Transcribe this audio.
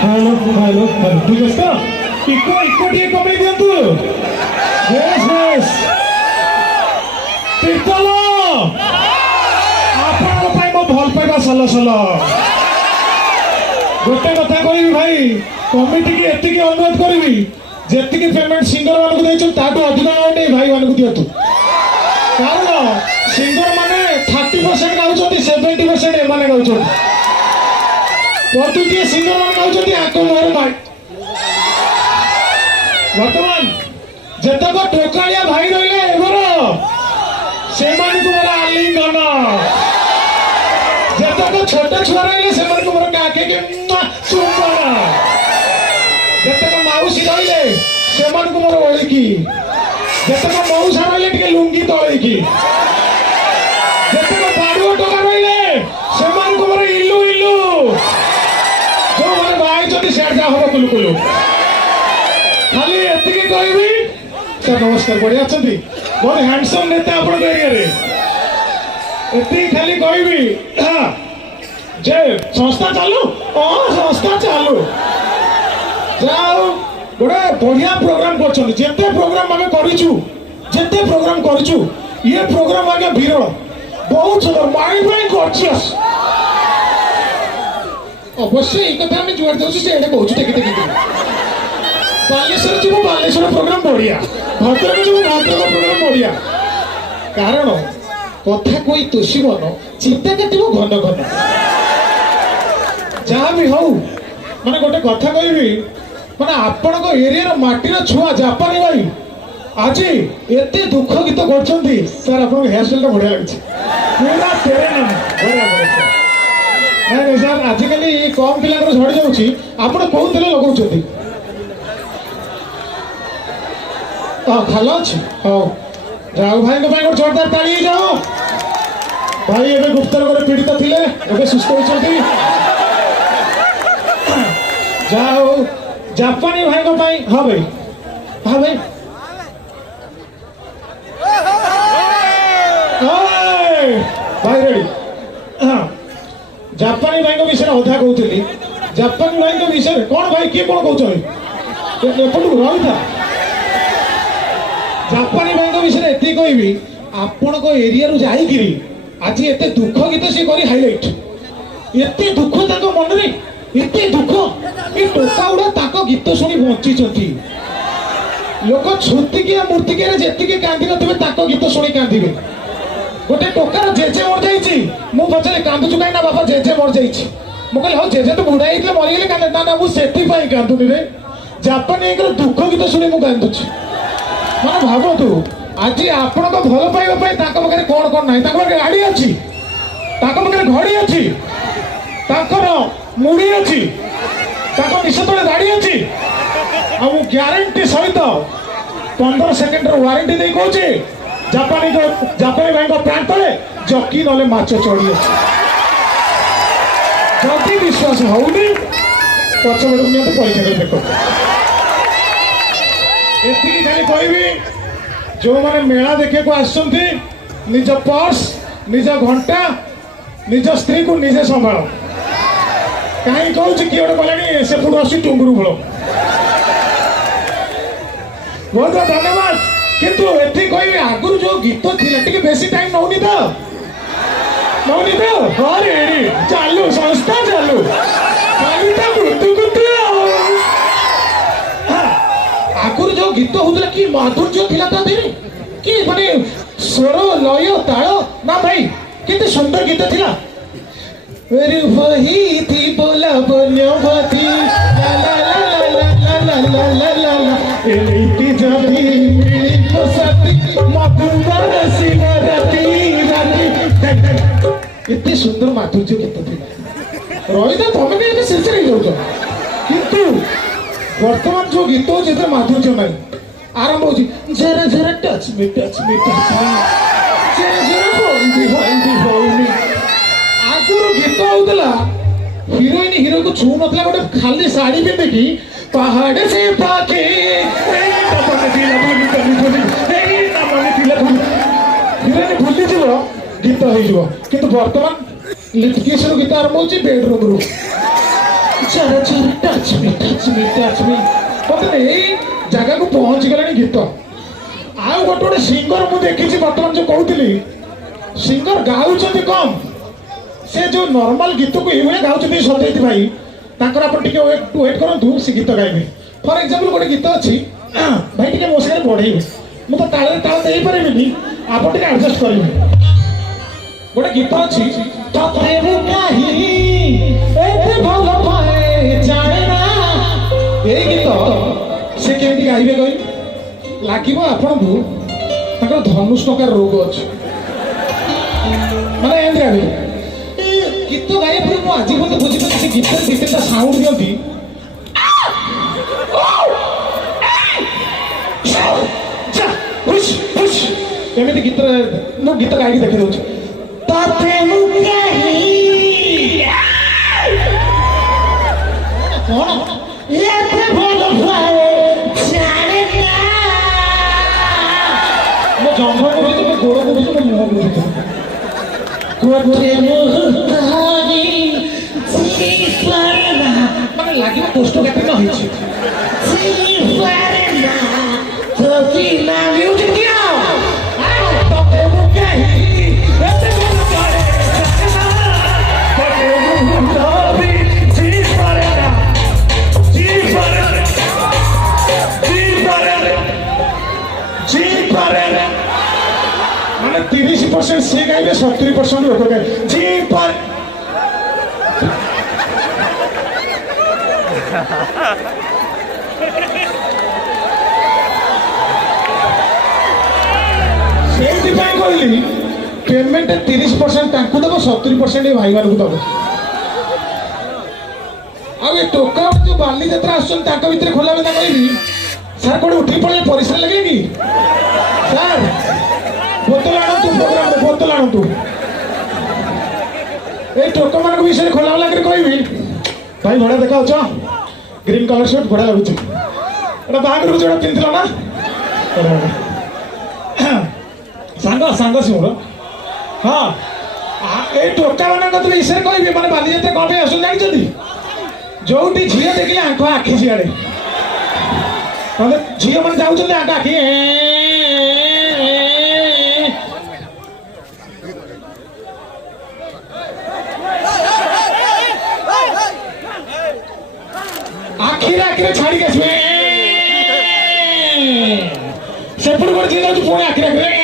hello hello hello ठीक है तो इको इको टी कमी दियंतु यस यस तीर्थल आपन पई मो भल पाइबा सल सल गोटे कथा कहबी भाई कमिटी की एति की अनुरोध करबी जेति की पेमेंट सिंगर मानक देचो ताटो अधिक नै भाई मानक दियतु कारण सिंगर माने 30% गाउछोती 70% एमाने गाउछोती प्रतुतिय सिंगर मान गाउछोती आको मोर भाई वर्तमान जेतक टोकालिया भाई रहिले एबर से मान को मोर आलिंगन जेतक छोट छुआ रहिले से मान को मोर काके के चुम्बन जेतक माउसी रहिले से मान को मोर ओळिकी जेतक मौसा रहिले टिके लुंगी तळिकी जेतक बाडुआ टोका रहिले से मान को मोर इल्लू इल्लू जो माने भाई जति सेडा हो कुलु कुलु खाली एति की कहबी सर नमस्कार बढ़िया अछंती बहुत हैंडसम नेता आपण एरिया रे एति खाली कहबी जे संस्था चालू संस्था चालू जाओ गोटे बढ़िया प्रोग्राम करछन जेते प्रोग्राम आमे करिछु जेते प्रोग्राम करिछु ये प्रोग्राम आगे विरल बहुत सुंदर माइंड ब्लोइंग गॉर्जियस अवश्य এই কথা আমি জোর দেউছি যে এটা কହୁছি টেকে টেকে बालेश्वर जी बालेश्वर प्रोग्राम बढ़िया भद्रक जी भद्रक प्रोग्राम बढ़िया कारण कथा कोई तोषिबन चिंता काटिब घन घन जहाँ भी हौ माने गोटे कथा कहबी माने आपण एरिया माटीर छुआ जापानी भाई आज एते दुख गीत करछंती सर आपण हेयर स्टाइल बढ़िया लागछि पूरा तेरे नाम बढ़िया बढ़िया नहीं सर आजिकल कम पिला झड़ जाऊँगी आप कौन तेल लगाऊँ भल अच्छे हाँ जाओ भाई गोटे जोरदार ताली जाओ भाई एवं गुप्त रोग पीड़ित थे सुस्थ होती जाओ जापानी भाई हाँ भाई हाँ भाई भाई रेडी हाँ जापानी भाई विषय अधा कहती जापानी भाई विषय कौन भाई किए कौन कहते रही था जापानी भाई विषय एति कहबी आपण एरिया जाइकिरी आज एते दुख गीत सी करी हाइलाइट एते दुख ताको मन रे एते दुख ए टोका उडा ताको गीत सुनी बंची छथि लोक छुती के मूर्ति के जेति के कांदी नथिबे ताको गीत सुनी कांदीबे गोटे टोकार जेजे मर जाइछि मु पछरे कांदु चुकाई ना बाबा जेजे मर जाइछि मु कहले हो जेजे तो बुढा हितले मरि गेले कांदे ना ना मु सेति पई कांदुनी रे जापानी के दुख गीत सुनी मु कांदुछि माने भाबो तू आज आपण को भल पाइबा पई ताको बकरे कोन कोन नाही ताको बकरे गाड़ी अछि ताको बकरे घड़ी अछि ताकर मुड़ी अछि ताको निश तळे गाड़ी अछि आ मु ग्यारंटी सहित 15 सेकंड रो वारंटी दे कहूची जापानी भाई को पैंट तले जकी नले माछ चढ़ी अछि जदी विश्वास होउनी पछबड़ में तो परीक्षा कर देखो एति खाली कहबी जो माने मेला देखे को आसुंती निज पर्स निज घंटा निज स्त्री को निजे संभाल कहीं कहूँ कि गोटे कहलानी से पुट आस टुंगुरु फल बहुत धन्यवाद किंतु एति कहबी आगुर जो गीत थिला टिके बेसी टाइम नौनी तो हाँ रेडी चालू संस्था चालू खाली तो कुतु कुतु आगुर जो गीत होता कि माधुर्य थिला ता देरे कि माने स्वर लय ताल ना भाई कितने सुंदर गीत थिला अरे वही थी बोला बन्यवती ला ला ला ला ला ला ला ला ला एलिटी जदी मिली तो सती मधुर सिमरती राती इतने सुंदर माधुर्य गीत थिला रही तो तमे भी सिलसिला ही जाउछ किंतु वर्तमान जो गीत हो जिते माधुर्य नहीं आरंभ हो जरा जरा टच मी जरा जरा होल्ड मी आगुर गीत होतला हीरोइन हीरो को छू नथला गोटे खाली साड़ी पिंधे कि पहाड़ से पाके हीरोइन भूली जीव गीत हो किंतु वर्तमान लिटिगेशन गीत आरंभ हो बेडरूम रू चरा चरा touch me touch me touch me मत एई जगह को पहुंच गलानी गीत आउ गोटे गोटे सिंगर मु देखी बर्तमान जो कहूली सिंगर गाउଛନ୍ତି कम से जो नॉर्मल गीत को ये गाउଛନ୍ତି सत्यजित भाई ताकर आपण टिके वेट करंतु से गीत गाइबे फॉर एग्जांपल गोटे गीत अछि भाई टिके मो सारे बढ़ेइबे मु तो ताळे ताळ देई परिबिनी आपण टिके एडजस्ट करिबे गोटे गीत अछि तते मु काहि एते भलो पाए जाने ना ए गीत से केमति गाइबे कहि लागिबो आपनकु ताकर धनुष टंकार रोग अछि माने एंद्र आबे गीत गाइबे पर मु आजि पते बुझि पते से गीत दितेटा साउंड दियंती एमती गीत मु गीत गाई देखी दौर मो जंघ बुझे मो गोड़ बुझे मो मुह बुझे माने लगे पोस्ट कैसे न म्यूजिक दिया माने 30% से गाइबे 70% लोक गाइबे जी पर सेमती पाई कहली पेमेंट 30% तांकु दबो 70% ए भाई मानकु दबो आ ए टोका जो बाली यात्रा आछन तांका भितर खोला बेदा कहली सर कोड उठी पड़े परिश्रम लगे कि सर बोतल आणतु प्रोग्राम बोतल आणतु ए टोका मानक विषय खोला लागे कहबी भाई बड़ा देखाउ छ ग्रीन कलर शर्ट बड़ा लागु छ एटा बागर को जोड़ा पिनथिला ना सांग सांग सिमर हाँ ए टोका मानक तो विषय कहबी माने बाली यात्रा कोन आसु जानि जदी जोटी झिया देखिले आंख आखि सियाडे माने झिया मन जाउ चले आंख आखि आखिर आखिर छाड़ी के सेपड़ कर झिया पुणी आखिर आखिर